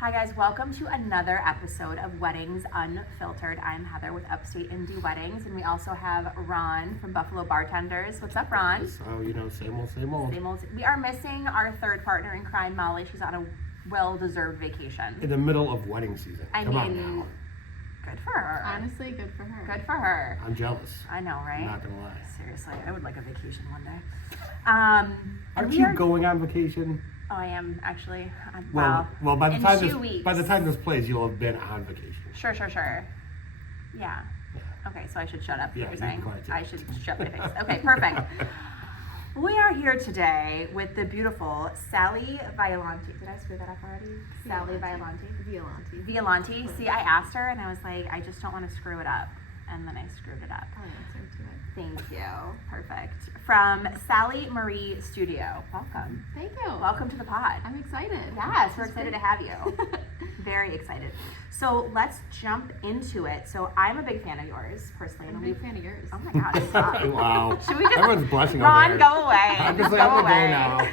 Hi guys, welcome to another episode of Weddings Unfiltered. I'm Heather with Upstate Indie Weddings, and we also have Ron from Buffalo Bartenders. What's up, Ron? So, same old. Same old. We are missing our third partner in crime, Molly. She's on a well-deserved vacation. In the middle of wedding season. Come on now. Good for her. Honestly, good for her. Good for her. I'm jealous. I know, right? I'm not gonna lie. Seriously, I would like a vacation one day. Aren't you going on vacation? Oh, I am actually. Well, by the in time 2 weeks. by the time this plays, you'll have been on vacation. Sure. Yeah. Okay, so I should shut up. Yeah, You're you saying can quiet too. I should shut my face. Okay, perfect. We are here today with the beautiful Sally Violante. Did I screw that up already? Sally Violante. Violante. See, I asked her and I was like, I just don't want to screw it up. And then I screwed it up. I'll answer to it. Thank you. Perfect. From Sally Marie Studio. Welcome. Thank you. Welcome to the pod. I'm excited. Yes, we're excited to have you. Very excited. So let's jump into it. So I'm a big fan of yours, personally. I'm a big fan of yours. Oh my God, stop. Wow. Should we just, Everyone's blushing Ron, over there. go away. I'm just Go like, I'm away. gonna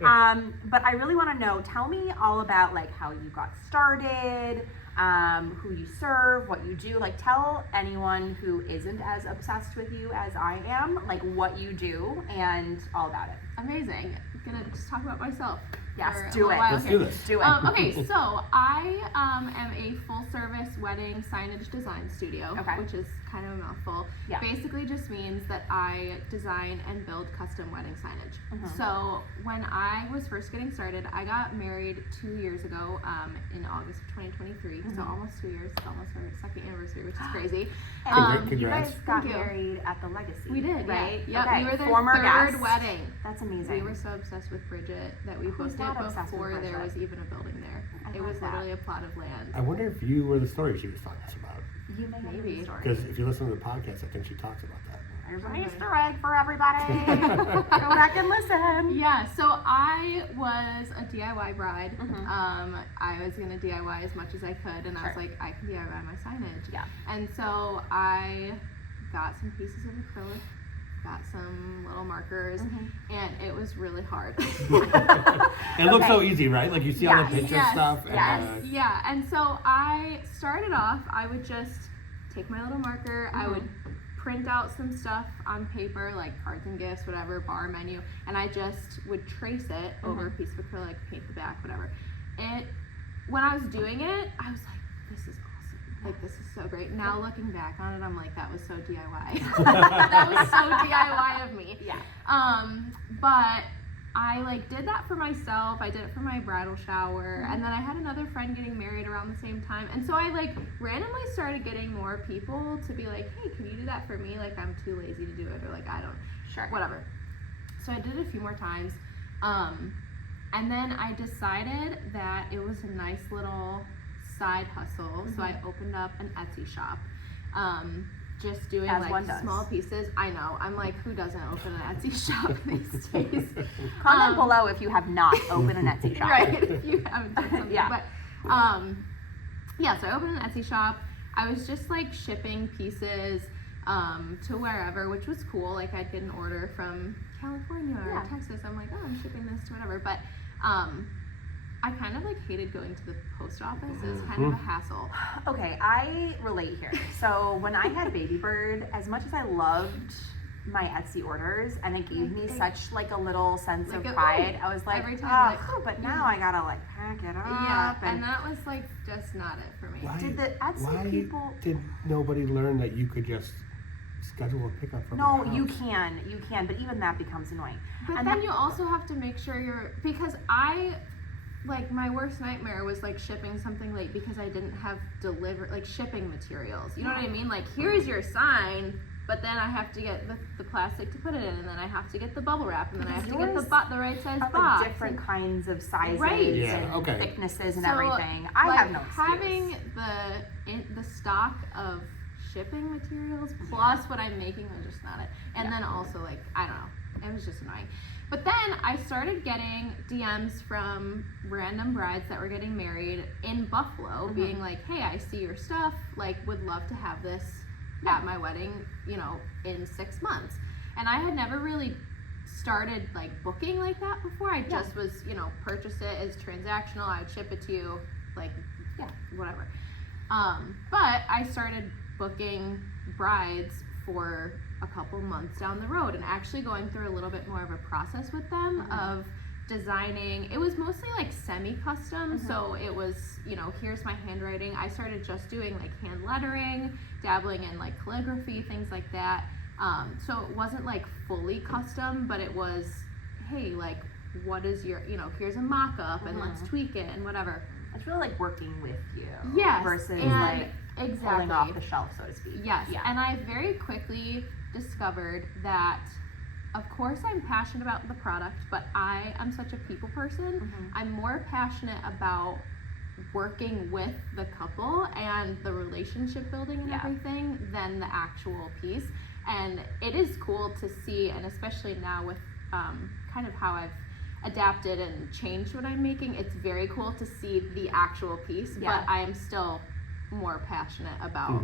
go now. But I really want to know, tell me all about like how you got started, who you serve, what you do. Like tell anyone who isn't as obsessed with you as I am, like what you do and all about it. Amazing. I'm gonna just talk about myself. Yes, for a do little it. while Let's here. do this. Do it. Okay, so I am a full-service wedding signage design studio, Okay. which is kind of a mouthful. Yeah. Basically just means that I design and build custom wedding signage. Mhm. So when I was first getting started, I got married 2 years ago in August of 2023, so Mhm. almost 2 years. It's almost our second anniversary, which is crazy. And you Congrats. guys got Thank you. married at the Legacy. We did, right? Yeah. Yep, Okay. we were their Former third guest. wedding. That's amazing. We were so obsessed with Bridget that we Who's booked not it obsessed with before there Bridget? was even a building there. I It love was that. literally a plot of land. I wonder if you were the story she was telling us about. You may have Maybe. a story. Because if you listen to the podcast, I think she talks about that. There's an Okay. Easter egg for everybody. Go back and listen. Yeah, so I was a DIY bride. Mhm. I was gonna DIY as much as I could, and I was Sure. like, I can DIY my signage. Yeah. And so I got some pieces of acrylic, got some little markers, Mhm. and it was really hard. It looks so Okay. easy, right? Like you see all the Yes, picture yes, stuff. And, yes. Yeah, and so I started off, I would just take my little marker, I would print out some stuff on paper, like cards and gifts, whatever, bar menu, and I just would trace it over a piece of acrylic, paint the back, whatever. And when I was doing it, I was like, this is awesome. Like, this is so great. Now looking back on it, I'm like, that was so DIY. That was so DIY of me. Yeah. But I like did that for myself. I did it for my bridal shower, and then I had another friend getting married around the same time, and so I like randomly started getting more people to be like, hey, can you do that for me? Like, I'm too lazy to do it, or like I don't, Sure. whatever. So I did it a few more times, and then I decided that it was a nice little side hustle. So I opened up an Etsy shop. Just doing As like one does. small pieces. I know. I'm like, who doesn't open an Etsy shop these days? Comment below if you have not opened an Etsy shop. Right, if you haven't done something. Yeah. But yeah, so I opened an Etsy shop. I was just like shipping pieces to wherever, which was cool. Like I'd get an order from California or Yeah. Texas. I'm like, oh, I'm shipping this to whatever. But I kind of like hated going to the post office. It was kind of a hassle. Okay, I relate here. So when I had Baby Bird, as much as I loved my Etsy orders and it gave me such like a little sense Like of a- pride, I was like, every time, oh, like, but now I gotta like pack it up. Yeah, and that was like just not it for me. Why, Did the Etsy why people- did nobody learn that you could just schedule a pickup from No, your house? you can, but even that becomes annoying. But And then that- you also have to make sure because like my worst nightmare was like shipping something late because I didn't have shipping materials. You know what I mean? Like, here's your sign, but then I have to get the plastic to put it in, and then I have to get the bubble wrap, and then I have to get Yours the right size Are box. like different kinds of sizes Right. Yeah, and okay. thicknesses and So, everything. I like, have no excuse. having the stock of shipping materials plus what I'm making was just not it. And then also like, I don't know, it was just annoying. But then I started getting DMs from random brides that were getting married in Buffalo being like, hey, I see your stuff, like would love to have this at my wedding, you know, in 6 months. And I had never really started like booking like that before. I just was, you know, purchase it as transactional. I would ship it to you, like, whatever. But I started booking brides for a couple months down the road and actually going through a little bit more of a process with them of designing. It was mostly like semi-custom, so it was, you know, here's my handwriting. I started just doing like hand lettering, dabbling in like calligraphy, things like that. So it wasn't like fully custom, but it was, hey, like, what is your, you know, here's a mock-up and let's tweak it and whatever. It's really like working with you. Yes, versus and like pulling off the shelf, so to speak. Yes, and I very quickly discovered that, of course, I'm passionate about the product, but I am such a people person. I'm more passionate about working with the couple and the relationship building and everything than the actual piece. And it is cool to see, and especially now with kind of how I've adapted and changed what I'm making, it's very cool to see the actual piece, but I am still more passionate about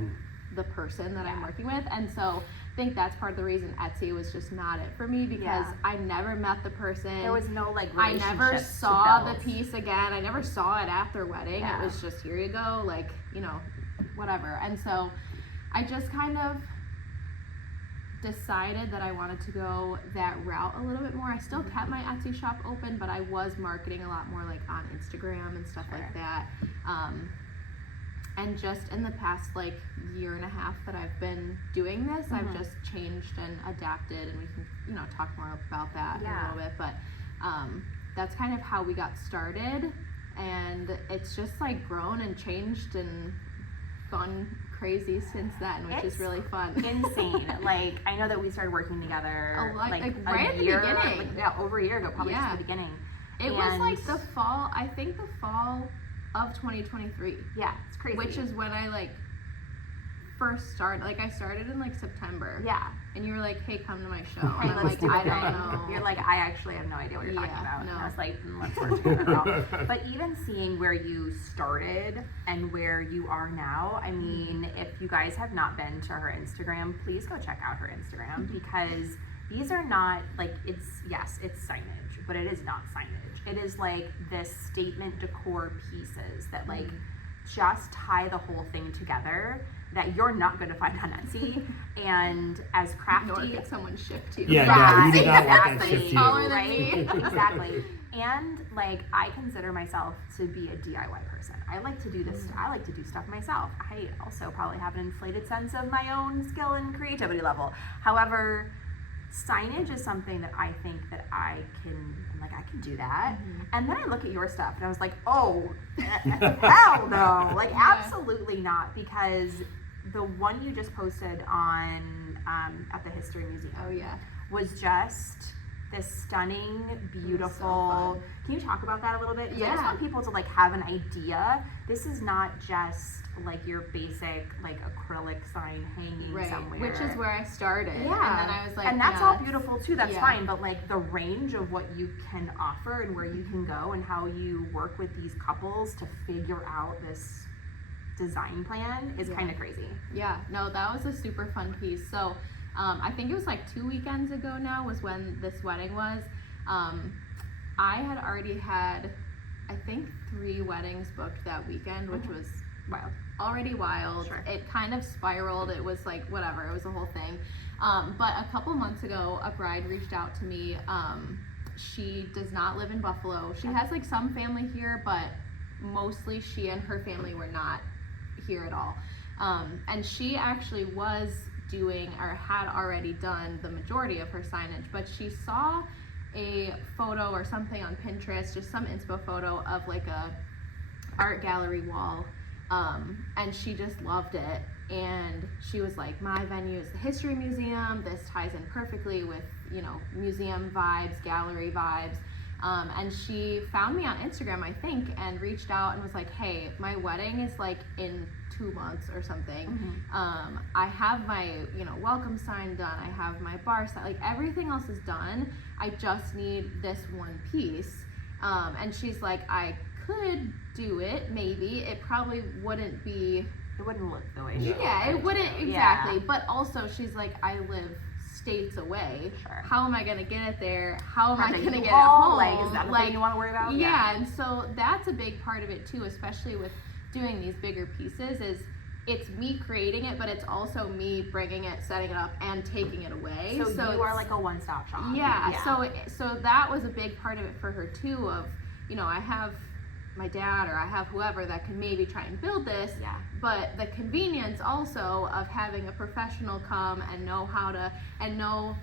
the person that I'm working with. And so I think that's part of the reason Etsy was just not it for me, because I never met the person. There was no like I relationship never to saw build. the piece again. I never saw it at their wedding. It was just, here you go, like, you know, whatever. And so I just kind of decided that I wanted to go that route a little bit more. I still kept my Etsy shop open, but I was marketing a lot more like on Instagram and stuff like that. And just in the past like year and a half that I've been doing this, I've just changed and adapted, and we can, you know, talk more about that in a little bit. But that's kind of how we got started, and it's just like grown and changed and gone crazy since then, which is really fun. Insane. Like, I know that we started working together like a right at year, the beginning. like, over a year ago, probably just at the beginning. It was like the fall, I think the fall of 2023. Yeah, it's crazy. Which is when I like first started. Like, I started in like September. Yeah. And you were like, hey, come to my show. Hey, and I'm let's like, do I it. don't know. You're like, I actually have no idea what you're talking about. no. And I was like, let's work together, girl. But even seeing where you started and where you are now, I mean, if you guys have not been to her Instagram, please go check out her Instagram, because these are not like, it's signage, but it is not signage. It is like this statement decor pieces that like just tie the whole thing together, that you're not going to find on Etsy. And as crafty, Nor get someone shipped to you. Yeah, no, you did not want that exactly, shipped to you. Taller than right? me. Exactly. And like, I consider myself to be a DIY person. I like to do this. I like to do stuff myself. I also probably have an inflated sense of my own skill and creativity level. However, signage is something that I think that I can do that. And then I look at your stuff and I was like, oh, hell no. Like, absolutely not. Because the one you just posted on at the History Museum was just this stunning, beautiful. Can you talk about that a little bit? 'Cause I just want people to like have an idea. This is not just like your basic like acrylic sign hanging somewhere. Which is where I started. Yeah. And then I was like, and that's all beautiful too, that's yeah. fine, but like the range of what you can offer and where you can go and how you work with these couples to figure out this design plan is kind of crazy. Yeah, no, that was a super fun piece. So I think it was like 2 weekends ago now was when this wedding was. I had already had, I think, 3 weddings booked that weekend, which was Wild. already wild. Sure. It kind of spiraled. It was like, whatever, it was a whole thing. But a couple months ago, a bride reached out to me. She does not live in Buffalo. She has like some family here, but mostly she and her family were not here at all. And she actually was doing or had already done the majority of her signage, but she saw a photo or something on Pinterest, just some inspo photo of like a art gallery wall, and she just loved it. And she was like, my venue is the History Museum, this ties in perfectly with, you know, museum vibes, gallery vibes. And she found me on Instagram, I think, and reached out and was like, hey, my wedding is like in 2 months or something. I have my, you know, welcome sign done. I have my bar set, like everything else is done. I just need this one piece. And she's like, I could do it, maybe. It probably wouldn't be. It wouldn't look the way. Yeah, it wouldn't exactly. But also, she's like, I live states away. Sure. How am I going to get it there? How am I going to get it U-Haul? home? Like, is that the thing you want to worry about? Yeah, and so that's a big part of it too, especially with doing these bigger pieces, is it's me creating it, but it's also me bringing it, setting it up, and taking it away. So you are like a one-stop shop. Yeah, so that was a big part of it for her too, of, you know, I have my dad or I have whoever that can maybe try and build this, but the convenience also of having a professional come and know how to, and know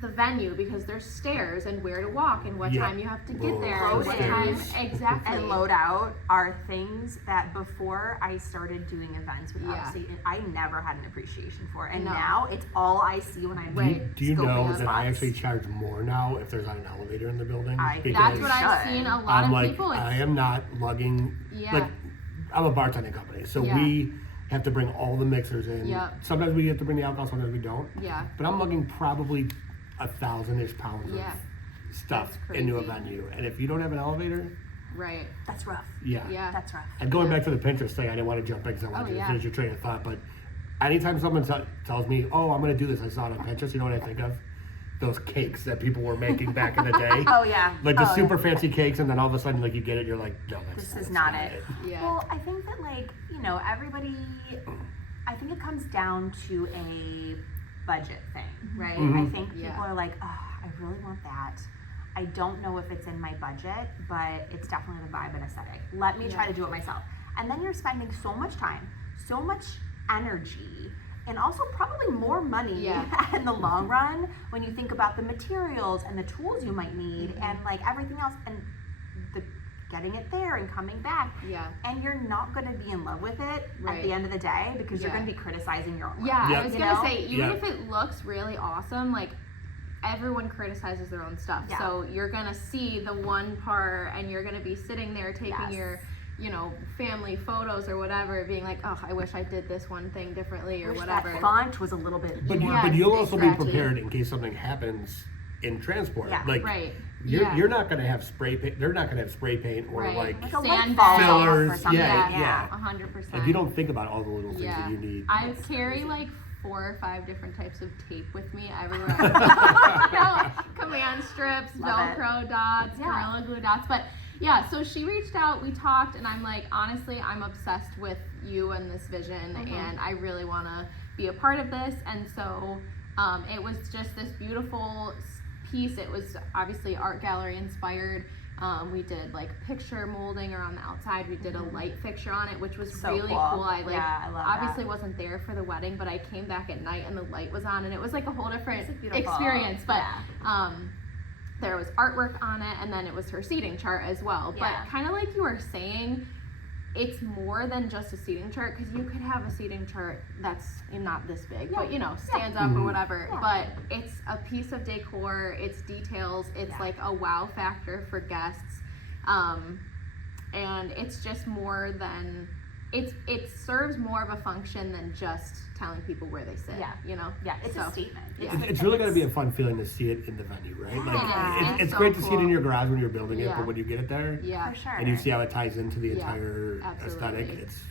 the venue, because there's stairs and where to walk and what time you have to get there and what time exactly. And load out are things that before I started doing events with Upstate, I never had an appreciation for, and now it's all I see when I'm Do you know that I spots. actually charge more now if there's not an elevator in the building? That's what I've seen a lot I'm of like, people. I am not lugging. Like, I'm a bartending company, so we have to bring all the mixers in. Sometimes we have to bring the alcohol, sometimes we don't. But I'm lugging probably 1,000-ish pounds of stuff into a venue, and if you don't have an elevator, that's rough. That's rough. And going back to the Pinterest thing, I didn't want to jump in because I wanted you to finish your train of thought, but anytime someone tells me, oh, I'm going to do this, I saw it on Pinterest, you know what I think of? Those cakes that people were making back in the day. Like the super fancy cakes, and then all of a sudden, like, you get it, you're like, no, this is not it. Well, I think that, like, you know, everybody, I think it comes down to a budget thing, right? I think people are like, oh, I really want that. I don't know if it's in my budget, but it's definitely the vibe and aesthetic. Let me try to do it myself. And then you're spending so much time, so much energy, and also probably more money in the long run when you think about the materials and the tools you might need and like everything else, and the getting it there and coming back. And you're not going to be in love with it at the end of the day, because you're going to be criticizing your own work. I was going to say, even if it looks really awesome, like, everyone criticizes their own stuff. So you're going to see the one part, and you're going to be sitting there taking your, you know, family photos or whatever, being like, oh, I wish I did this one thing differently or whatever. That font was a little bit But you'll also be prepared in case something happens in transport. Like, you're not going to have spray paint. They're not going to have spray paint or like sand fillers. Or something. 100%. Like, you don't think about all the little things that you need. I carry like 4 or 5 different types of tape with me everywhere. Command strips, Velcro dots, Gorilla Glue dots. But so she reached out, we talked, and I'm like, honestly, I'm obsessed with you and this vision, and I really want to be a part of this. And so it was just this beautiful piece. It was obviously art gallery inspired. We did like picture molding around the outside. We did a light fixture on it, which was so really cool. I love obviously that. Wasn't there for the wedding, but I came back at night and the light was on, and it was like a whole different experience. But there was artwork on it, and then it was her seating chart as well. But kind of like you were saying, it's more than just a seating chart, because you could have a seating chart that's not this big, but you know, stands up or whatever. But it's a piece of decor, it's details, it's like a wow factor for guests, and it's just more than it serves more of a function than just telling people where they sit. You know. It's a statement. It's really going to be a fun feeling to see it in the venue, right? Like, it's so great to see it in cool. your garage when you're building it, but when you get it there, for sure, and you see how it ties into the entire aesthetic, it's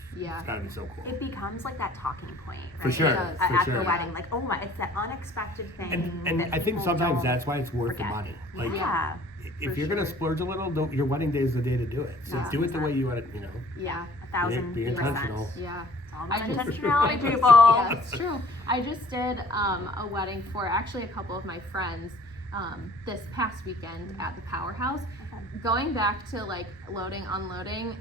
got to be so cool. It becomes like that talking point, right? For sure, at the wedding, like, oh my, it's that unexpected thing. And that I think people sometimes don't that's why it's worth forget. the money. Like, if for you're going to splurge a little, your wedding day is the day to do it. So do it the way you want it, you know. 1,000%. Be intentional. Intentionality, people. Yeah, it's true. I just did a wedding for actually a couple of my friends this past weekend at the Powerhouse. Going back to like loading, unloading,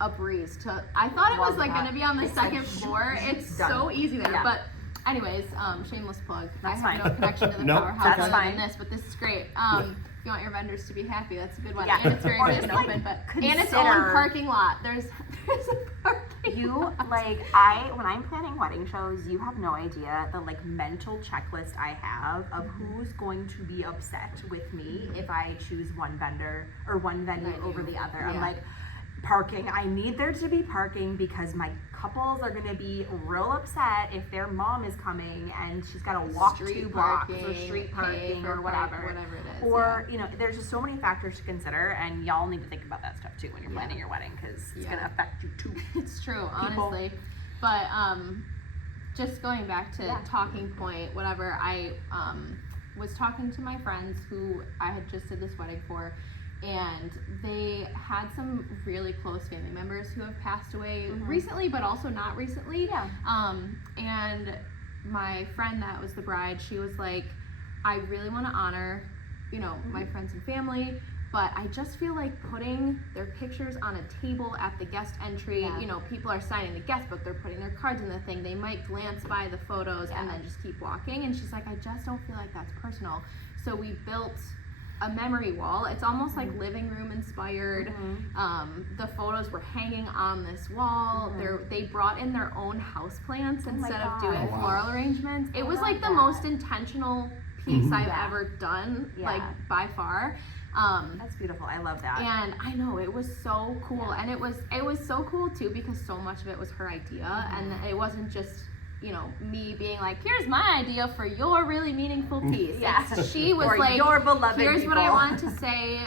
a breeze. I thought it was like going to be on the second floor. It's so easy there. But anyways, shameless plug. That's I have no connection to the Powerhouse that's other fine. than this, but this is great. If you want your vendors to be happy, that's a good one. Yeah. And it's very Or nice just, and like, open, but consider- and its own parking lot. There's a parking You lot. like when I'm planning wedding shows, you have no idea the like mental checklist I have of who's going to be upset with me if I choose one vendor or one venue over the other. I'm like, parking, I need there to be parking because my couples are going to be real upset if their mom is coming and she's got to walk Street 2 blocks parking, or street pay parking for or whatever. whatever it is. Or, you know, there's just so many factors to consider, and y'all need to think about that stuff too when you're planning your wedding, because it's going to affect you too. It's true, honestly. But just going back to talking point, whatever, I was talking to my friends who I had just did this wedding for, and they had some really close family members who have passed away recently, but also not recently. And my friend that was the bride, she was like, I really want to honor, you know, my friends and family, but I just feel like putting their pictures on a table at the guest entry, you know, people are signing the guest book, they're putting their cards in the thing, they might glance by the photos and then just keep walking. And she's like, I just don't feel like that's personal. So we built a memory wall. It's almost like living room inspired. The photos were hanging on this wall. They brought in their own house plants instead of doing floral arrangements. It was like the most intentional piece I've ever done, like by far. That's beautiful. I love that. And I know it was so cool, and it was so cool too because so much of it was her idea, and it wasn't just, you know, me being like, here's my idea for your really meaningful piece. She was or like, your beloved here's people. what I wanted to say.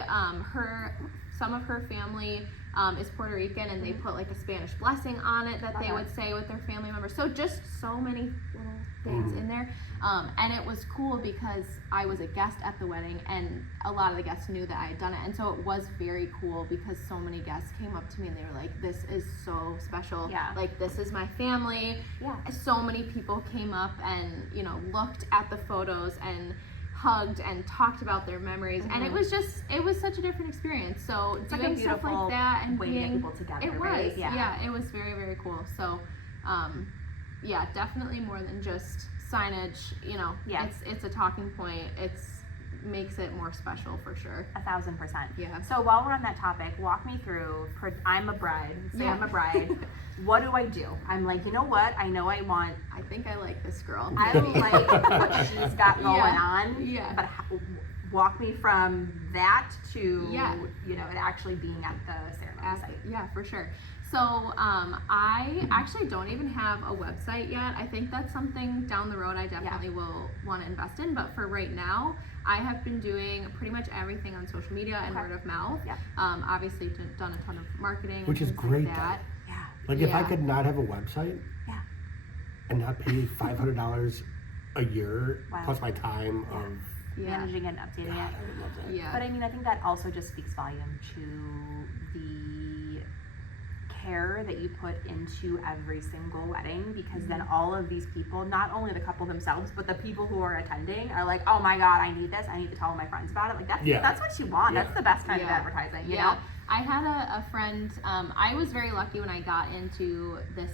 Some of her family is Puerto Rican, and they put like a Spanish blessing on it that they would say with their family members. So just so many little things in there. And it was cool because I was a guest at the wedding, and a lot of the guests knew that I had done it. And so it was very cool because so many guests came up to me and they were like, this is so special. Like, this is my family. So many people came up and, you know, looked at the photos and hugged and talked about their memories, and it was such a different experience. So it's doing like a stuff like that and way to get people together. It was, right? it was very, very cool. So, definitely more than just signage. You know, it's a talking point. It's makes it more special for sure. 1,000%. Yeah. So while we're on that topic, walk me through. I'm a bride. Say I'm a bride. What do I do? I'm like, you know what? I know I want. I think I like this girl. I like what she's got going on. Yeah. But walk me from that to you know, it actually being at the ceremony site. Yeah, for sure. So I actually don't even have a website yet. I think that's something down the road I definitely will want to invest in. But for right now, I have been doing pretty much everything on social media and word of mouth. Obviously done a ton of marketing. Which is great. Like that. Like if I could not have a website and not pay $500 a year plus my time of managing it and updating it. I would love that. But I mean, I think that also just speaks volume to the care that you put into every single wedding, because then all of these people, not only the couple themselves, but the people who are attending are like, oh my God, I need this. I need to tell my friends about it. Like that's what you want. That's the best kind of advertising, you know? I had a friend, I was very lucky when I got into this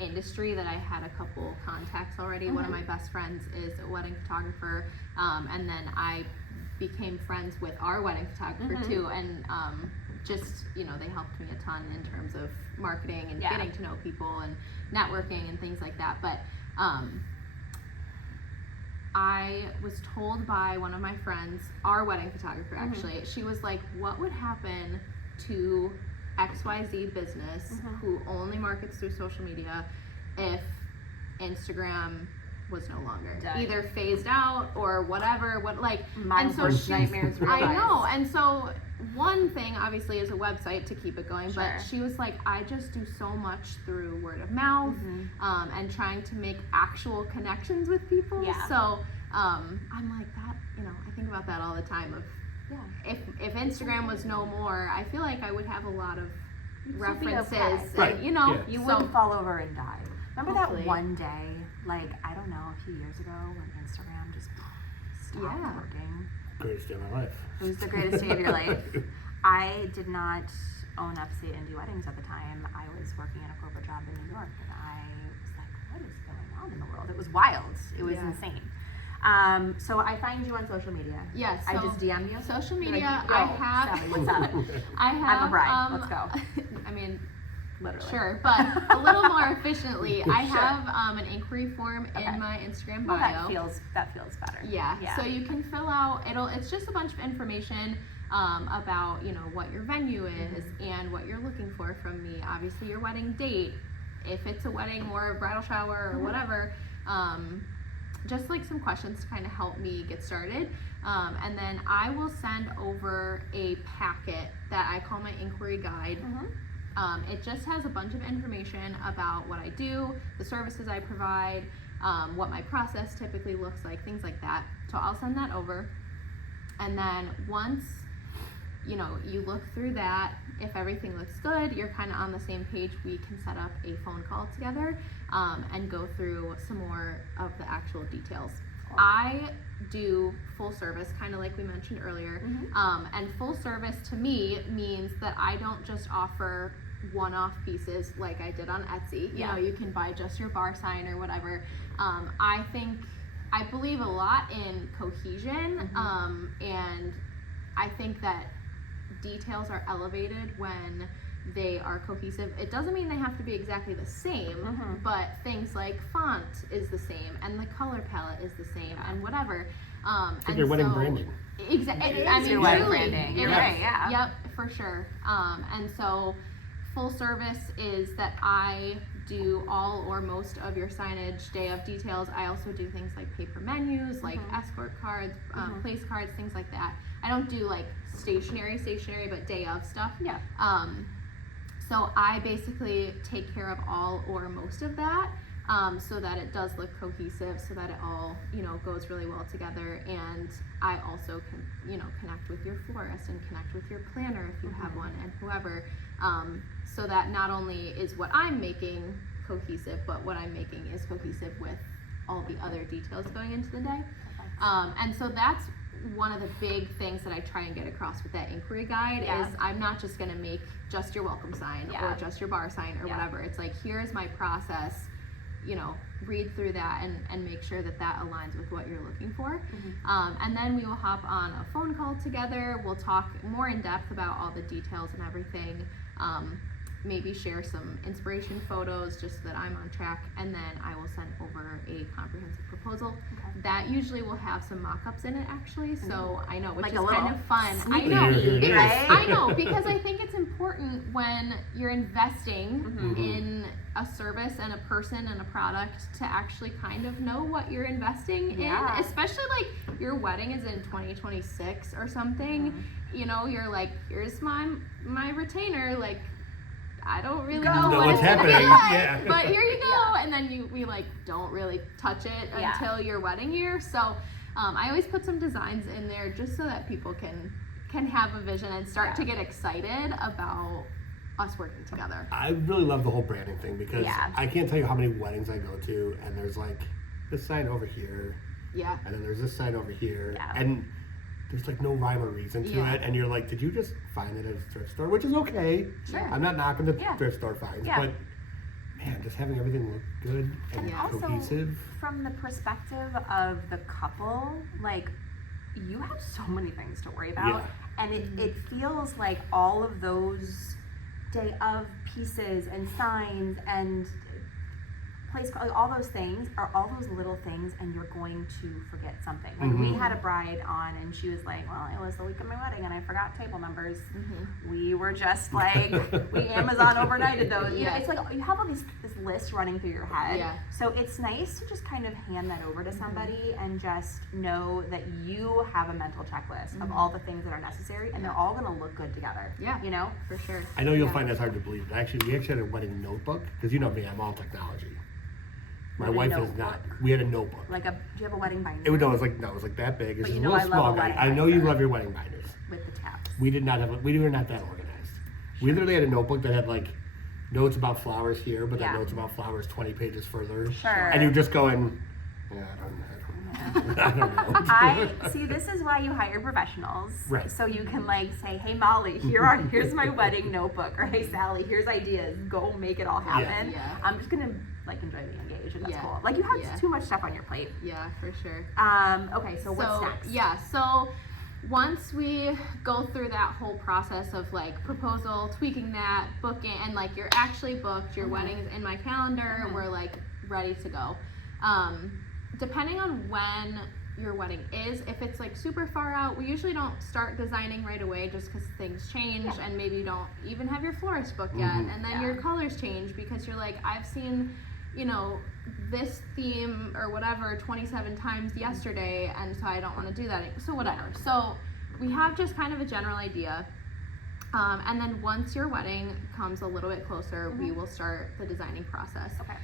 industry that I had a couple contacts already. One of my best friends is a wedding photographer, and then I became friends with our wedding photographer too, and just, you know, they helped me a ton in terms of marketing and getting to know people and networking and things like that. But I was told by one of my friends, our wedding photographer actually, she was like, what would happen to XYZ business who only markets through social media if Instagram was no longer either phased out or whatever, my worst nightmares realized. I know. And so one thing obviously is a website to keep it going, but she was like, I just do so much through word of mouth and trying to make actual connections with people. So I'm like, that, you know, I think about that all the time of if Instagram was no more, I feel like I would have a lot of references and, you know, you wouldn't fall over and die. Remember Hopefully. that one day, like, I don't know, a few years ago when Instagram just stopped working? Greatest day of my life. It was the greatest day of your life. I did not own Upstate Indie Weddings at the time. I was working at a corporate job in New York, and I was like, what is going on in the world? It was wild. It was insane. So I find you on social media. Yes. I just DM you. Social media, I have. Sally, what's up? I have. I'm a bride. Let's go. I mean, literally. Sure, but a little more efficiently, I have an inquiry form in my Instagram bio. Well, that feels better. Yeah. So you can fill out. It's just a bunch of information about, you know, what your venue is and what you're looking for from me. Obviously, your wedding date, if it's a wedding or a bridal shower or whatever. Just like some questions to kind of help me get started. And then I will send over a packet that I call my inquiry guide. It just has a bunch of information about what I do, the services I provide, what my process typically looks like, things like that. So I'll send that over. And then once, you know, you look through that, if everything looks good, you're kind of on the same page, we can set up a phone call together and go through some more of the actual details. I do full service, kind of like we mentioned earlier, and full service to me means that I don't just offer one-off pieces like I did on Etsy. You know, you can buy just your bar sign or whatever. I believe a lot in cohesion, and I think that details are elevated when they are cohesive. It doesn't mean they have to be exactly the same, but things like font is the same, and the color palette is the same, and whatever. Like your wedding branding. Exactly. I mean, your wedding branding. You're right, yeah. Yep, for sure. And so full service is that I do all or most of your signage, day of details. I also do things like paper menus, like escort cards, place cards, things like that. I don't do like stationary, but day of stuff. Yeah. So I basically take care of all or most of that, so that it does look cohesive, so that it all, you know, goes really well together. And I also can, you know, connect with your florist and connect with your planner if you have one, and whoever, so that not only is what I'm making cohesive, but what I'm making is cohesive with all the other details going into the day. And so that's one of the big things that I try and get across with that inquiry guide is I'm not just going to make just your welcome sign or just your bar sign or whatever. It's like, here's my process, you know, read through that and make sure that that aligns with what you're looking for. And then we will hop on a phone call together. We'll talk more in depth about all the details and everything. Maybe share some inspiration photos just so that I'm on track, and then I will send over a comprehensive proposal. That usually will have some mock-ups in it, actually, so I know, which like is a kind of fun. I know, because I think it's important when you're investing in a service and a person and a product to actually kind of know what you're investing in, especially like your wedding is in 2026 or something. You know, you're like, here's my retainer, like, I don't really know what's happening. But here you go. And then we like don't really touch it until your wedding year. So I always put some designs in there just so that people can have a vision and start to get excited about us working together. I really love the whole branding thing because I can't tell you how many weddings I go to, and there's like this sign over here, and then there's this sign over here, and there's like no rhyme or reason to it, and you're like, did you just find it at a thrift store? Which is okay. I'm not knocking the thrift store finds, but man, just having everything look good and cohesive. Also, from the perspective of the couple, like, you have so many things to worry about, and it feels like all of those day of pieces and signs and place, like, all those things are all those little things, and you're going to forget something. Like we had a bride on, and she was like, well, it was the week of my wedding and I forgot table numbers. We were just like, we Amazon overnighted those. You know, it's like you have all this list running through your head. So it's nice to just kind of hand that over to somebody and just know that you have a mental checklist of all the things that are necessary, and they're all going to look good together. You know, for sure. I know you'll find that's hard to believe, but we actually had a wedding notebook, because you know me, I'm all technology. My wife is not. We had a notebook. Like do you have a wedding binder? It was like that big. It's but a little small guy. I know you love your wedding binders. With the tabs. We did not have. We were not that organized. We literally had a notebook that had like notes about flowers here, but then notes about flowers 20 pages further. Sure. And you're just going, I don't know. I see. This is why you hire professionals, right? So you can like say, "Hey Molly, here's my wedding notebook," or "Hey Sally, here's ideas. Go make it all happen." I'm just gonna like enjoy being engaged, and that's cool. Like you have too much stuff on your plate. Yeah, for sure. Okay, so what's next? Yeah, so once we go through that whole process of like proposal, tweaking that, booking, and like you're actually booked, your wedding is in my calendar, we're like ready to go. Depending on when your wedding is, if it's like super far out, we usually don't start designing right away just because things change, and maybe you don't even have your florist booked yet, and then your colors change because you're like, I've seen, you know, this theme or whatever 27 times yesterday, and so I don't want to do that. So whatever. So we have just kind of a general idea. And then once your wedding comes a little bit closer, we will start the designing process. Okay.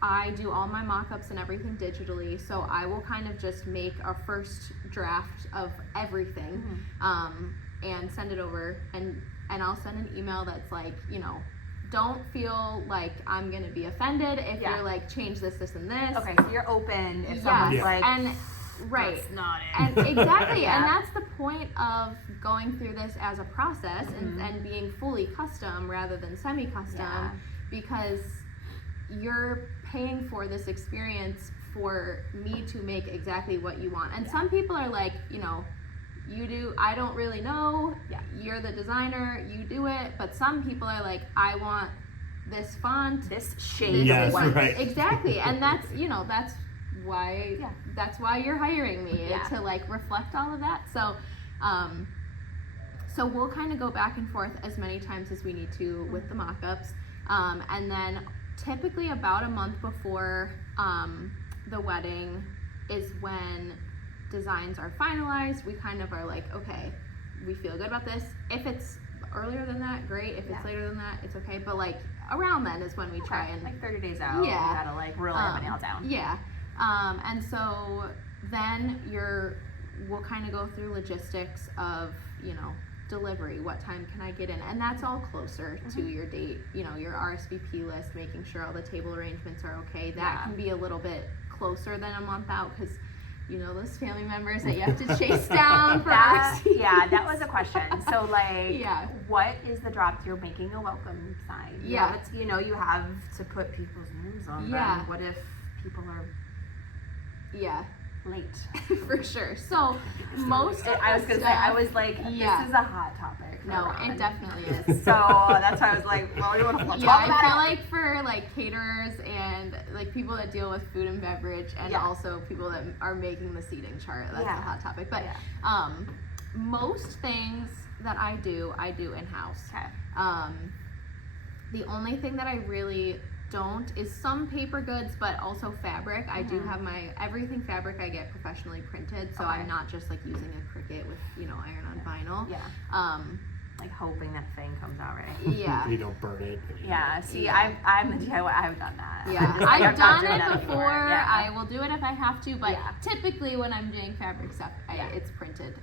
I do all my mock-ups and everything digitally, so I will kind of just make a first draft of everything, and send it over, and I'll send an email that's like, you know, don't feel like I'm gonna be offended if you're like, change this, this, and this. Okay, so you're open if someone's like, and right, that's not it. and exactly, and that's the point of going through this as a process and being fully custom rather than semi-custom, because you're paying for this experience for me to make exactly what you want. And some people are like, you know, you do, I don't really know, you're the designer, you do it. But some people are like, I want this font, this shade. Yes, right. Exactly. And that's, you know, that's why you're hiring me, to like reflect all of that. So so we'll kind of go back and forth as many times as we need to with the mock-ups, and then typically about a month before the wedding is when designs are finalized. We kind of are like, okay, we feel good about this. If it's earlier than that, great. If it's later than that, it's okay. But like around then is when we try and like 30 days out. You gotta like really have it nailed down. Yeah. And so then we'll kind of go through logistics of, you know, delivery, what time can I get in, and that's all closer to your date, you know, your RSVP list, making sure all the table arrangements are okay. That can be a little bit closer than a month out, because you know those family members that you have to chase down for that was a question. So like, what is the drop? You're making a welcome sign. It's, you know, you have to put people's names on them. What if people are late? For sure. So most of I was gonna say, I was like, this is a hot topic. No, it definitely is. So that's why I was like, well, you want to talk about I feel like for like caterers and like people that deal with food and beverage, and also people that are making the seating chart, that's a hot topic. But most things that I do in-house. Okay. The only thing that I really don't is some paper goods, but also fabric. I do have everything fabric I get professionally printed, so I'm not just like using a Cricut with, you know, iron on vinyl. Like hoping that thing comes out right. You don't burn it. See, I'm the DIY. I've done that. I've done it before. I will do it if I have to, but typically when I'm doing fabric stuff, it's printed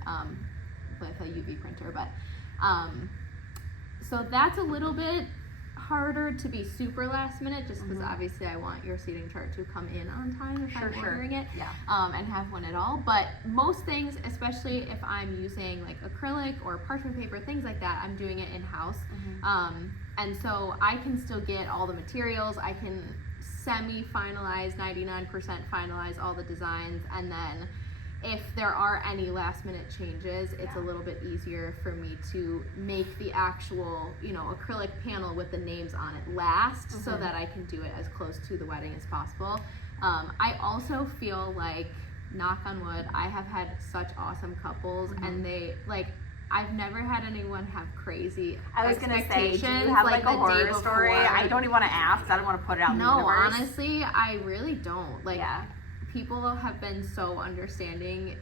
with a UV printer. But so that's a little bit harder to be super last minute, just because obviously I want your seating chart to come in on time if I'm ordering it, and have one at all. But most things, especially if I'm using like acrylic or parchment paper, things like that, I'm doing it in-house. And so I can still get all the materials. I can semi-finalize, 99% finalize all the designs, and then if there are any last minute changes, it's a little bit easier for me to make the actual, you know, acrylic panel with the names on it last, so that I can do it as close to the wedding as possible. I also feel like, knock on wood, I have had such awesome couples, and they, like, I've never had anyone have crazy I was gonna say, do you expectations, have like a the day horror story? before. I don't even want to ask, 'cause I don't want to put it out in the universe. Honestly, I really don't. Like, people have been so understanding,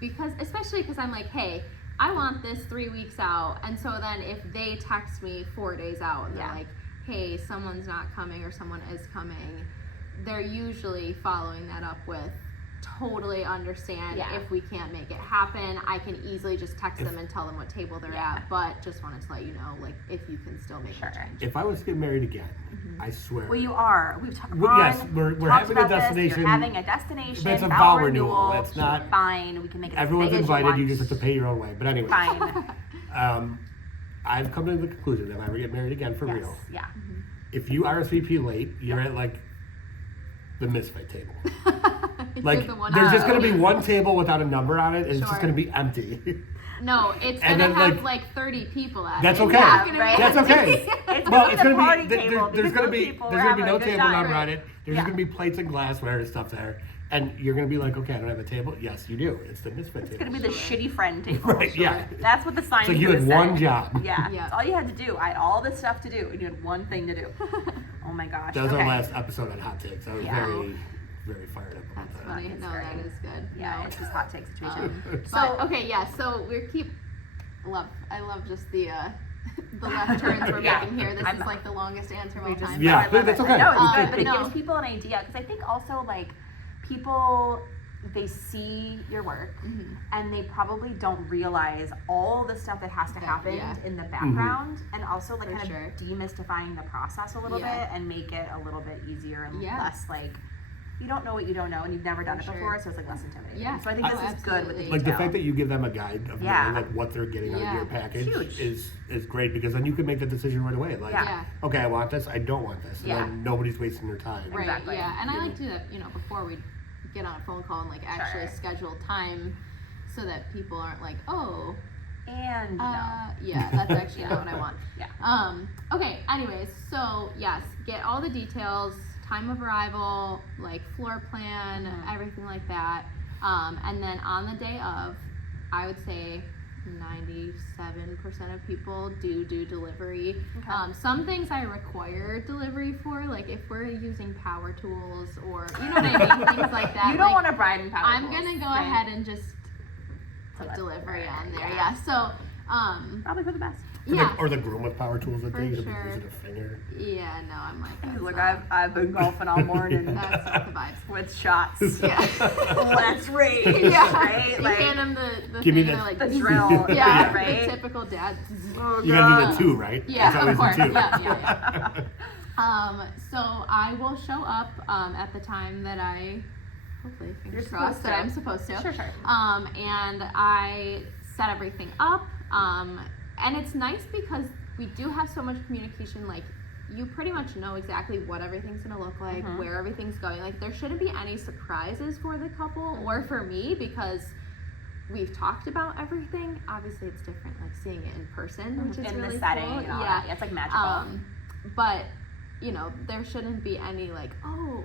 because especially because I'm like, hey, I want this 3 weeks out, and so then if they text me 4 days out and they're like, hey, someone's not coming or someone is coming, they're usually following that up with, totally understand if we can't make it happen. I can easily just text them and tell them what table they're at, but just wanted to let you know, like, if you can still make the change. If I was to get married again, I swear. Well, you are. We've talked. Yes, we're having a destination. You're having a destination. But it's a vow renewal. It's not fine. We can make it. Everyone's as big invited. As you just have to pay your own way. But anyway. Fine. I've come to the conclusion that if I ever get married again for real, if you RSVP late, you're at like the misfit table. Like there's just gonna be one table without a number on it, and it's just gonna be empty. No, it's gonna have like 30 people at it. That's okay. That's okay. Well, it's gonna be there's gonna be no table number on it. There's just gonna be plates and glassware and stuff there. And you're going to be like, okay, I don't have a table. Yes, you do. It's the misfit table. It's going to be the shitty friend table. Right, yeah. That's what the sign So you had one job. Yeah. That's all you had to do. I had all this stuff to do, and you had one thing to do. Oh my gosh. That was our last episode on Hot Takes. I was very, very fired up about that. That's funny. No, that is good. Yeah, it's just hot take situation. So, okay, so I love just the left turns we're making here. This is like the longest answer of all time. Yeah, that's okay. No, it's good, but it No. gives people an idea. Because I think also, like, people, they see your work and they probably don't realize all the stuff that has to happen in the background, and also like kind of demystifying the process a little bit and make it a little bit easier and less like, you don't know what you don't know and you've never done it before, so it's like less intimidating. Yeah. So I think this is good with the like detail. the fact that you give them a guide of knowing, like what they're getting out of your package is great, because then you can make the decision right away. Like, okay, I want this, I don't want this, and then nobody's wasting their time. Right. Exactly. Yeah, and I like to do that, before we get on a phone call and like actually schedule time, so that people aren't like, oh, and yeah, that's actually not what I want. Okay, anyways, so yes, get all the details, time of arrival, like floor plan, everything like that, and then on the day of, I would say 97% of people do delivery. Some things I require delivery for, like if we're using power tools or, you know what I mean, things like that. You don't want to bride in power tools. I'm gonna go ahead and just put delivery on there. Yeah. So probably for the best. Or the groom with power tools that they use a finger. Yeah, no, I'm like, look, I've been golfing all morning. That's not the vibes. With shots. Yeah. Let's race. Right? You like, hand them the give thing, me they're like, the drill. yeah, right? the typical dad. Oh, you gotta do the two, right? Yeah, of course. The two. Yeah. So I will show up at the time that I, hopefully, fingers crossed, that I'm supposed to. Sure. And I set everything up. And it's nice because we do have so much communication, like, you pretty much know exactly what everything's gonna look like, where everything's going. Like, there shouldn't be any surprises for the couple or for me, because we've talked about everything. Obviously, it's different, like, seeing it in person, which is in really the setting cool. and all that. Yeah, it's like magical. But, there shouldn't be any, like, oh,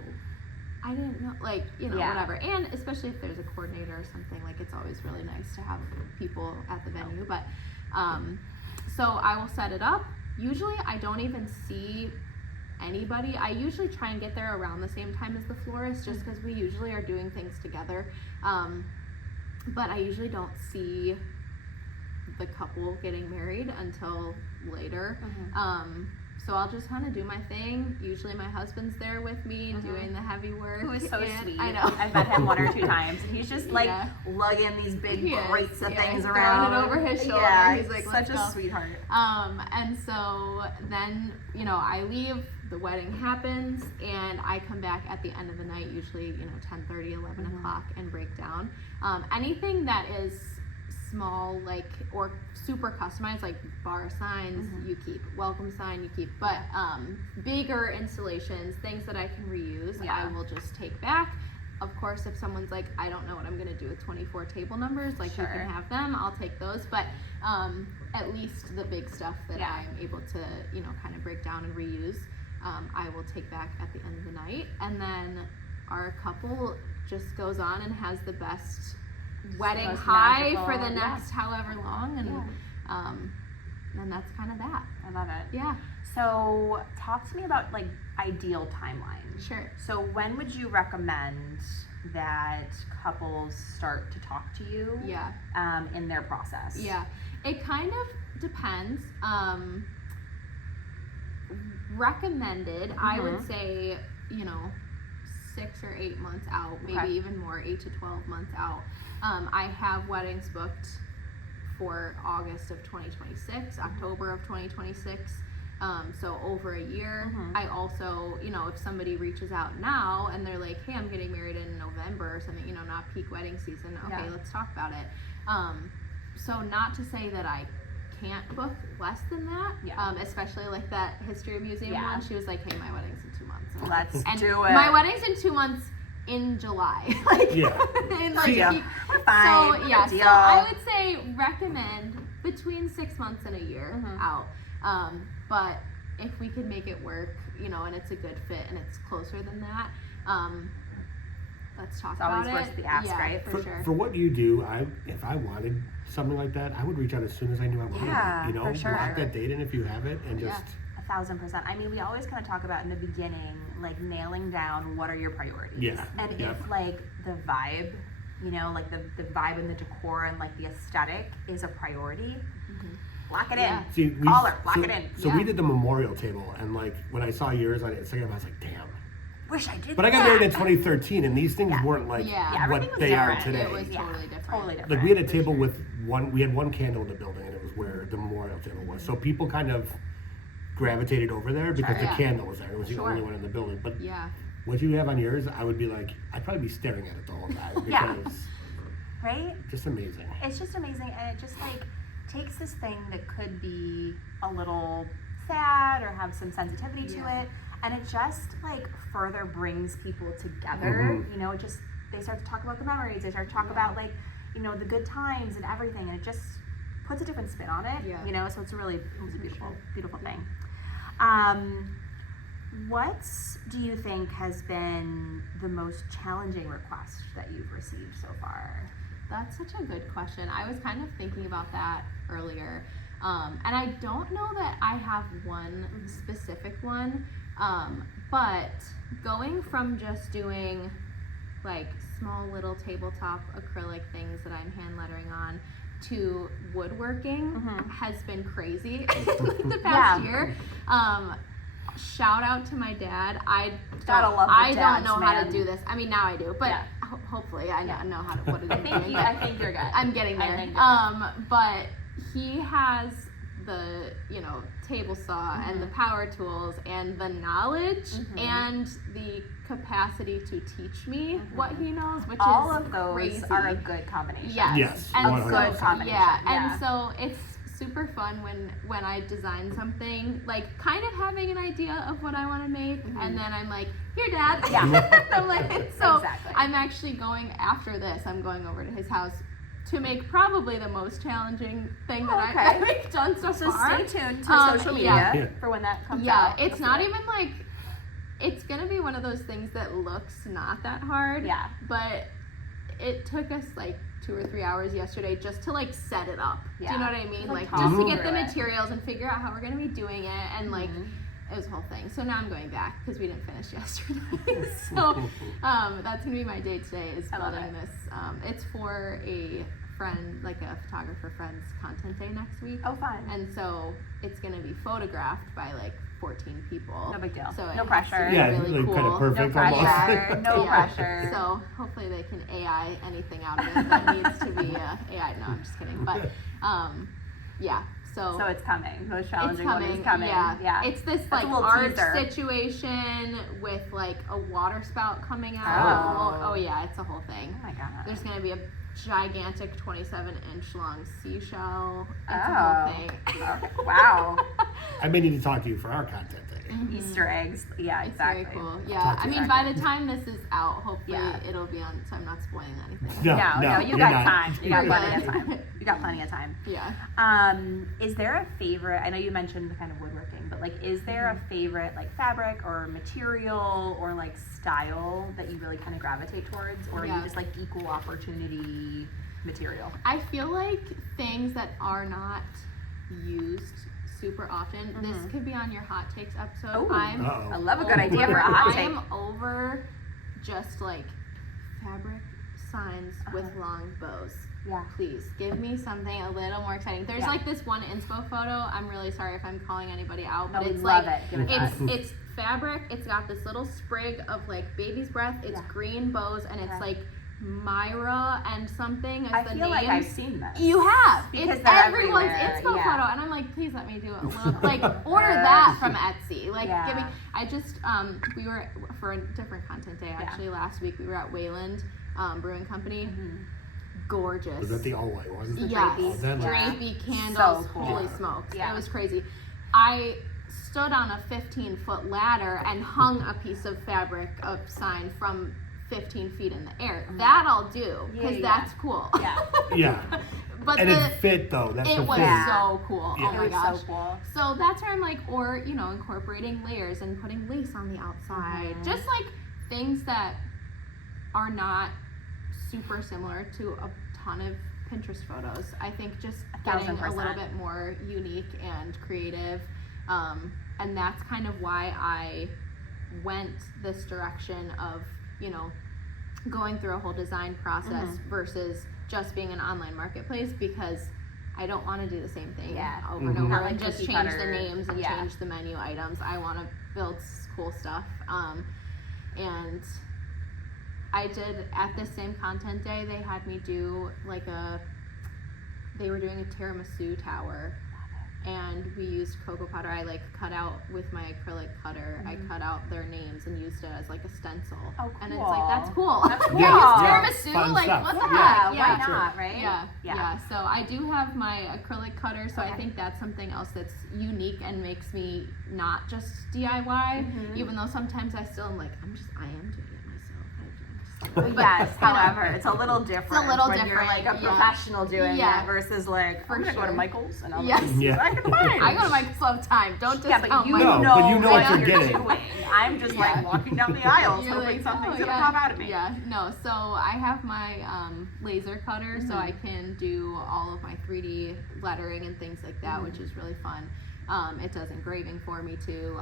I didn't know, like, whatever. And especially if there's a coordinator or something, like, it's always really nice to have people at the venue. But so I will set it up. Usually I don't even see anybody. I usually try and get there around the same time as the florist, just because we usually are doing things together. But I usually don't see the couple getting married until later. So I'll just kind of do my thing. Usually my husband's there with me doing the heavy work. Who is so sweet. I know. I've met him one or two times. He's just like lugging these big crates of things around. Throwing it over his shoulder. Yeah, he's like, such let's go. a sweetheart. And so then, I leave, the wedding happens, and I come back at the end of the night, usually, 10:30, 11 o'clock, and break down. Anything that is small, like, or super customized, like bar signs, you keep. Welcome sign, you keep. But bigger installations, things that I can reuse, I will just take back. Of course, if someone's like, I don't know what I'm gonna do with 24 table numbers, like, you can have them, I'll take those. But at least the big stuff that I'm able to, kind of break down and reuse, I will take back at the end of the night. And then our couple just goes on and has the best wedding high for the next however long, and that's kind of that. I love it. Yeah. So talk to me about, like, ideal timeline. Sure. So when would you recommend that couples start to talk to you in their process? Yeah, it kind of depends. Recommended, I would say, 6 or 8 months out, maybe even more, 8 to 12 months out. I have weddings booked for August of 2026, October of 2026, so over a year. I also, if somebody reaches out now and they're like, hey, I'm getting married in November or something, not peak wedding season, okay, let's talk about it. So not to say that I can't book less than that, especially like that History Museum one. She was like, hey, my wedding's in 2 months. Let's do it. My wedding's in 2 months in July. In like we're fine. So so I would say recommend between 6 months and a year out. But if we could make it work, and it's a good fit and it's closer than that, let's talk about it. It's always worth the ask, right? For sure. For what you do, if I wanted something like that, I would reach out as soon as I knew I wanted it. For sure. Lock that date in if you have it, and just 1,000%. I mean, we always kind of talk about in the beginning, like, nailing down what are your priorities. Yeah. And if, like, the vibe, like the vibe and the decor and, like, the aesthetic is a priority, Lock it in. See, Lock it in. So we did the memorial table, and like when I saw yours on Instagram, I was like, damn. Wish I did. But I got married in 2013, and these things weren't like everything what was they are different. today. It was totally different. Totally different. Like we had a table with we had one candle in the building, and it was where the memorial table was. So people kind of gravitated over there because the candle was there. It was the only one in the building. But what you have on yours, I would be like, I'd probably be staring at it the whole time because right? just amazing. It's just amazing, and it just like takes this thing that could be a little sad or have some sensitivity to it, and it just like further brings people together. You know, just they start to talk about the memories. They start to talk about like, you know, the good times and everything, and it just puts a different spin on it. You know, so it was a beautiful thing. What do you think has been the most challenging request that you've received so far? That's such a good question. I was kind of thinking about that earlier. And I don't know that I have one specific one, but going from just doing like small little tabletop acrylic things that I'm hand lettering on to woodworking has been crazy the past year. Shout out to my dad. I don't know how to do this. I mean, now I do, but hopefully I know how to. What it is. I think you're good. I'm getting there. But he has the table saw and the power tools and the knowledge and the capacity to teach me what he knows, which all is of those crazy. are a good combination. Yes, and a good combination. And so it's super fun when I design something, like kind of having an idea of what I want to make, and then I'm like, here, Dad. I'm like, so I'm actually going after this. I'm going over to his house to make probably the most challenging thing that I've done so far. So stay tuned to social media for when that comes out. Yeah, it's not even like, it's gonna be one of those things that looks not that hard. Yeah. But it took us like 2 or 3 hours yesterday just to like set it up. Do you know what I mean? Like just to get the materials and figure out how we're gonna be doing it, and like it was a whole thing. So now I'm going back because we didn't finish yesterday. So that's gonna be my day today, is building this. It's for a friend, like a photographer friend's content day next week. Oh, fun. And so it's gonna be photographed by like 14 people. No big deal. So no pressure. Yeah, really like cool. kind of perfect. No pressure. Almost. No pressure. So hopefully they can AI anything out of it that needs to be AI. No, I'm just kidding. But yeah. So it's coming. Most challenging one is coming. Yeah. It's this like arch teaser situation with like a water spout coming out. Oh yeah, it's a whole thing. Oh my god. There's gonna be a gigantic 27-inch long seashell. It's a whole thing. Okay. Wow. I may need to talk to you for our content day. Easter eggs. Yeah, it's exactly. very cool. Yeah, I mean, by the time this is out, hopefully it'll be on, so I'm not spoiling anything. No, you got time. You got plenty of time. You got plenty of time. Yeah. Is there a favorite, I know you mentioned the kind of woodworking, but like, is there a favorite like fabric or material or like style that you really kind of gravitate towards, or are you just like equal opportunity material? I feel like things that are not used super often. This could be on your hot takes episode. I love a good idea for a hot take. I am over just like fabric signs with long bows. Yeah. Please give me something a little more exciting. There's like this one inspo photo. I'm really sorry if I'm calling anybody out, but it's like it's fabric. It's got this little sprig of like baby's breath. It's green bows, and it's like Myra and something as the name. I feel like I've seen this. You have. Because it's everyone's inspo photo, and I'm like, please let me do it a little. Like, order that from Etsy. Like, give me. I just we were for a different content day actually last week. We were at Wayland Brewing Company. Gorgeous. Was that the all white one? Yes. Drapey candles. So cool. Holy smokes! It was crazy. I stood on a 15-foot ladder and hung a piece of fabric of sign from 15 feet in the air. That I'll do, because that's cool. Yeah. But and it fit though. That's it the was thing. so cool. Yeah. Oh my It was gosh. so cool. So that's where I'm like, or incorporating layers and putting lace on the outside. Just like things that are not super similar to a ton of Pinterest photos. I think just getting a little bit more unique and creative. And that's kind of why I went this direction of, going through a whole design process versus just being an online marketplace, because I don't want to do the same thing over Mm-hmm. and over Not like and just cookie change cutter. the names and Yeah. change the menu items. I want to build cool stuff. And I did, at this same content day, they had me do like they were doing a tiramisu tower. And we used cocoa powder. I like cut out with my acrylic cutter. I cut out their names and used it as like a stencil. Oh, cool. And it's like, that's cool. That's cool. Yeah. Tiramisu, Fun like stuff. what the Yeah, heck? why not, right? Yeah. So I do have my acrylic cutter. So I think that's something else that's unique and makes me not just DIY. Even though sometimes I still am like, I am doing it myself. Yes, however, it's a little different little when you're like a different, professional doing Yeah. it versus like, For I'm gonna go to sure. Michael's and I'll Yes. just see what I can find. I go to Michael's all the time. Don't discount Yeah, but you Michael's. No, but you know what what you're getting. doing. I'm just like walking down the aisles You're hoping like, something's oh, gonna pop out of me. Yeah, no, so I have my laser cutter, so I can do all of my 3D lettering and things like that, which is really fun. It does engraving for me too.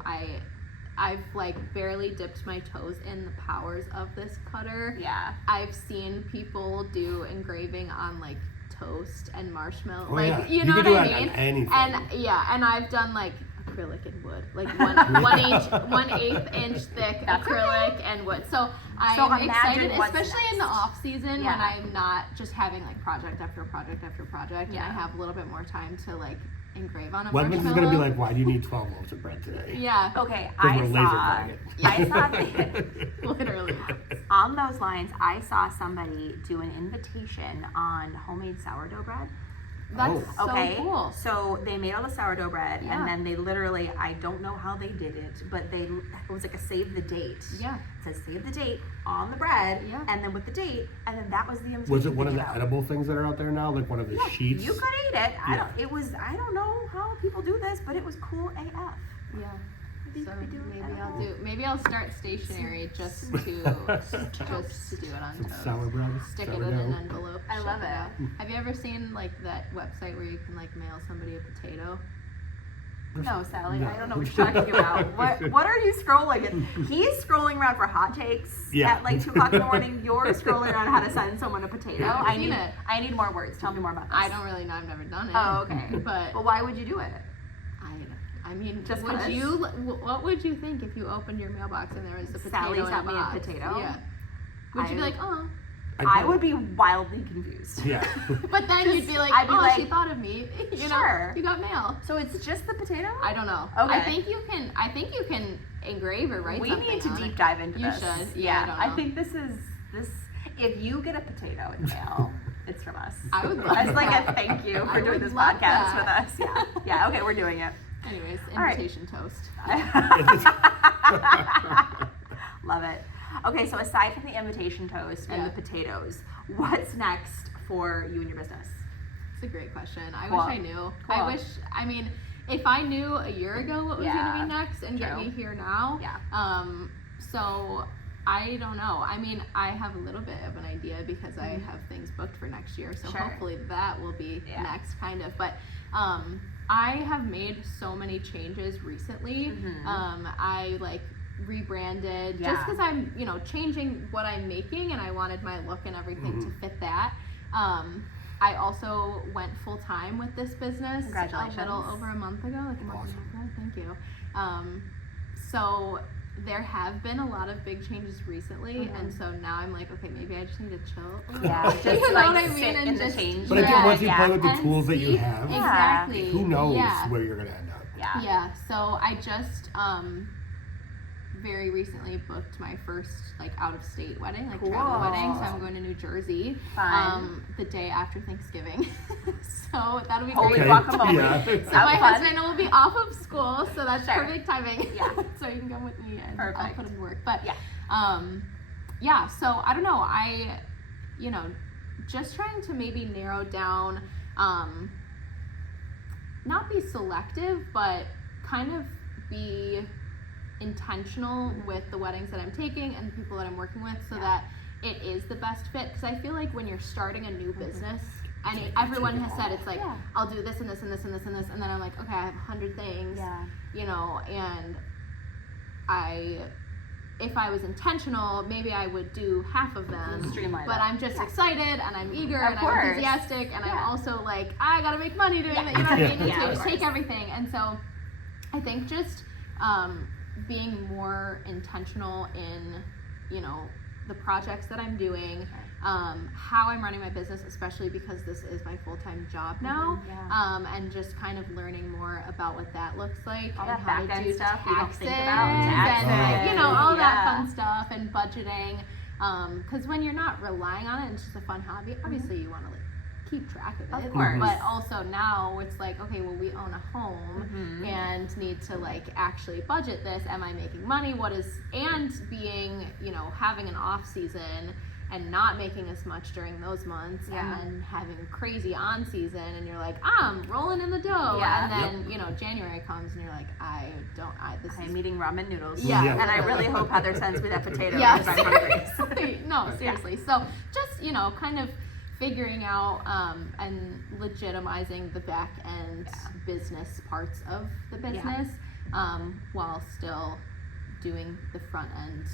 I've like barely dipped my toes in the powers of this cutter. Yeah. I've seen people do engraving on like toast and marshmallow, Oh, like yeah. you know can what do I that on mean? anything. And I've done like acrylic and wood, like 1/8 inch thick That's acrylic and wood. So I'm imagine excited, what's especially in the next. off season Yeah. when I'm not just having like project after project after project, Yeah. and I have a little bit more time to like engrave on a Wegmans marshmallow. is gonna be like, why do you need 12 loaves of bread today? Yeah, Okay, Because I we're saw laser cutting it. literally. on those lines, I saw somebody do an invitation on homemade sourdough bread. That's Oh. so Okay, cool. so they made all the sourdough bread, Yeah. and then they literally, I don't know how they did it, but it was like a save the date. Yeah. It says save the date on the bread, Yeah. and then with the date, and then that was the invitation. Was it one of they the gave out. edible things that are out there now? Like one of the sheets? You could eat it. Yeah. I don't know how people do this, but it was cool AF. Yeah. Maybe you So could do it maybe I'll start stationary just to do it on Some toast. sour bread? Stick it in sourdough? an envelope. I ship love it. out. Have you ever seen like that website where you can like mail somebody a potato? No, Sally, No. I don't know what you're talking about. What are you scrolling at? He's scrolling around for hot takes Yeah. at like 2 o'clock in the morning. You're scrolling around how to send someone a potato. Yeah. I I've need seen it. I need more words. Tell me more about this. I don't really know. I've never done it. Oh, okay. But But why would you do it? I mean, Just would 'cause? you? What would you think if you opened your mailbox and there was a potato Sally in sent me a box? potato? Yeah. Would you be I- like, oh? I would be wildly confused. Yeah. But then you'd be like, I'd be oh, like, she thought of me. You sure. know, you got mail. So it's just the potato? I don't know. Okay. I think you can engrave or write We something need to on deep it. dive into You this. should. Yeah, Yeah, I don't I know. think this. If you get a potato in the mail, it's from us. I would love As like that. a thank you I for doing would this love podcast that. with us. Yeah. Yeah. Okay, we're doing it. Anyways, All right. invitation toast. Love it. Okay, so aside from the invitation toast and Yeah. the potatoes, what's next for you and your business? It's a great question. I Cool. wish I knew. Cool. I mean, if I knew a year ago what was Yeah. going to be next and get True. me here now. Yeah. So I don't know. I mean, I have a little bit of an idea because I have things booked for next year. So Sure. hopefully that will be Yeah. next kind of. But I have made so many changes recently. I like rebranded just Yeah. because I'm, changing what I'm making and I wanted my look and everything to fit that. I also went full time with this business Congratulations. a little over a month ago, like a month Awesome. and a half ago. Thank you. So there have been a lot of big changes recently, and so now I'm like, okay, maybe I just need to chill a little Yeah, bit. just You know like what I sit mean? And in the just, change. But I think yeah, once you play with the and tools that you see- have, exactly. who knows Yeah. where you're going to end up. Yeah. Yeah, so I just very recently booked my first like out of state wedding, like travel Cool. wedding. So I'm going to New Jersey Fun. the day after Thanksgiving. So that'll be Holy great. guacamole. Yeah. So Have my fun. husband will be off of school, so that's Sure. perfect timing. Yeah. So you can come with me and I'll Perfect. put him to work. But Yeah. yeah, so I don't know. I just trying to maybe narrow down, not be selective, but kind of be intentional with the weddings that I'm taking and the people that I'm working with so that it is the best fit. Because I feel like when you're starting a new business, and everyone has said it's like, Yeah. I'll do this and this and this and this and this, and then I'm like, okay, I have 100 things, Yeah. and I if I was intentional, maybe I would do half of them. Streamline but it. I'm just excited and I'm eager Of and course. I'm enthusiastic and I'm also like, I gotta make money doing that. You know what I mean? And so of just course. take everything. And so I think just being more intentional in, you know, the projects that I'm doing, how I'm running my business, especially because this is my full-time job now, and just kind of learning more about what that looks like all and that how to back-end do stuff you don't taxes think about. and like, you know, all that Yeah. fun stuff and budgeting. Because when you're not relying on it and it's just a fun hobby, obviously you want to like keep track of it. Of course. But also now it's like, okay, well, we own a home and need to like actually budget this. Am I making money? And being, you know, having an off season and not making as much during those months and then having a crazy on season and you're like, I'm rolling in the dough. And then, you know, January comes and you're like, I'm eating ramen noodles. Yeah. And I really hope Heather sends me that potato Yes. because I'm hungry. No, seriously. So just, you know, kind of figuring out and legitimizing the back end business parts of the business while still doing the front end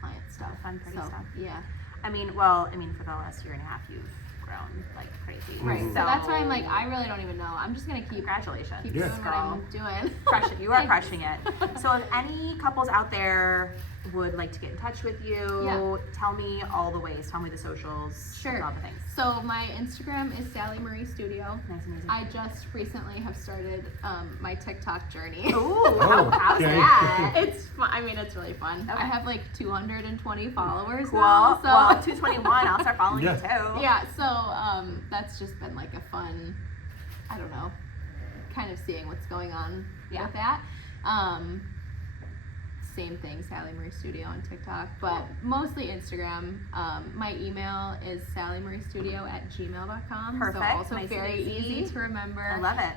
client stuff. Fun, pretty stuff. Yeah. I mean, for the last year and a half, you've grown like crazy. Right. So that's why I'm like, I really don't even know. I'm just gonna keep Congratulations. doing what I'm doing. Crush it. You are crushing it. So if any couples out there would like to get in touch with you, tell me all the ways. Tell me the socials. Sure. All the things. So my Instagram is Sally Marie Studio. Nice and easy. I just recently have started my TikTok journey. Ooh, how's okay. that? It's fun. I mean, it's really fun. Okay. I have like 220 followers Cool. now. So Well, 221. I'll start following you too. yeah. So that's just been like a fun, I don't know, kind of seeing what's going on with that. Same thing, Sally Marie Studio on TikTok, but mostly Instagram. My email is sallymariestudio@gmail.com. Perfect. So also Nice and very easy to remember. I love it.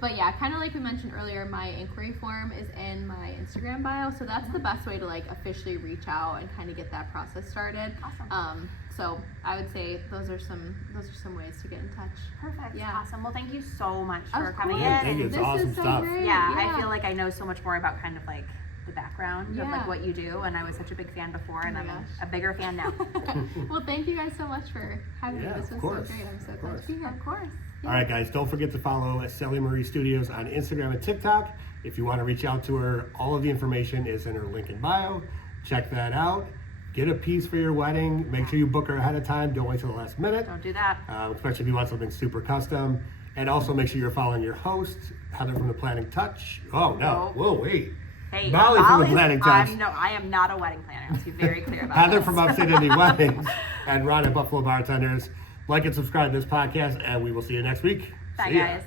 But yeah, kind of like we mentioned earlier, my inquiry form is in my Instagram bio, so that's the best way to like officially reach out and kind of get that process started. Awesome. So I would say those are some ways to get in touch. Perfect. Yeah. Awesome. Well, thank you so much for Of coming course. in. Thank you. It's This awesome is so stuff. great. Yeah, I feel like I know so much more about kind of like the background of Yeah. like what you do, and I was such a big fan before, and Oh my I'm gosh. a bigger fan now. Well, thank you guys so much for having me. Yeah, This of was course. so great. I'm so Of glad course. to be here. Of course. All right, guys, don't forget to follow Sally Marie Studios on Instagram and TikTok. If you want to reach out to her, all of the information is in her link in bio. Check that out. Get a piece for your wedding. Make sure you book her ahead of time. Don't wait till the last minute, Don't do that. especially if you want something super custom. And also make sure you're following your host, Heather from the Planning Touch. Oh, no. Oh. Whoa, wait. Hey, Molly from the Molly's- Planning Touch. I am not a wedding planner. Let's be very clear about Heather this. from Upstate Indy Weddings and Ron at Buffalo Bartenders. Like and subscribe to this podcast, and we will see you next week. Bye, See ya. guys.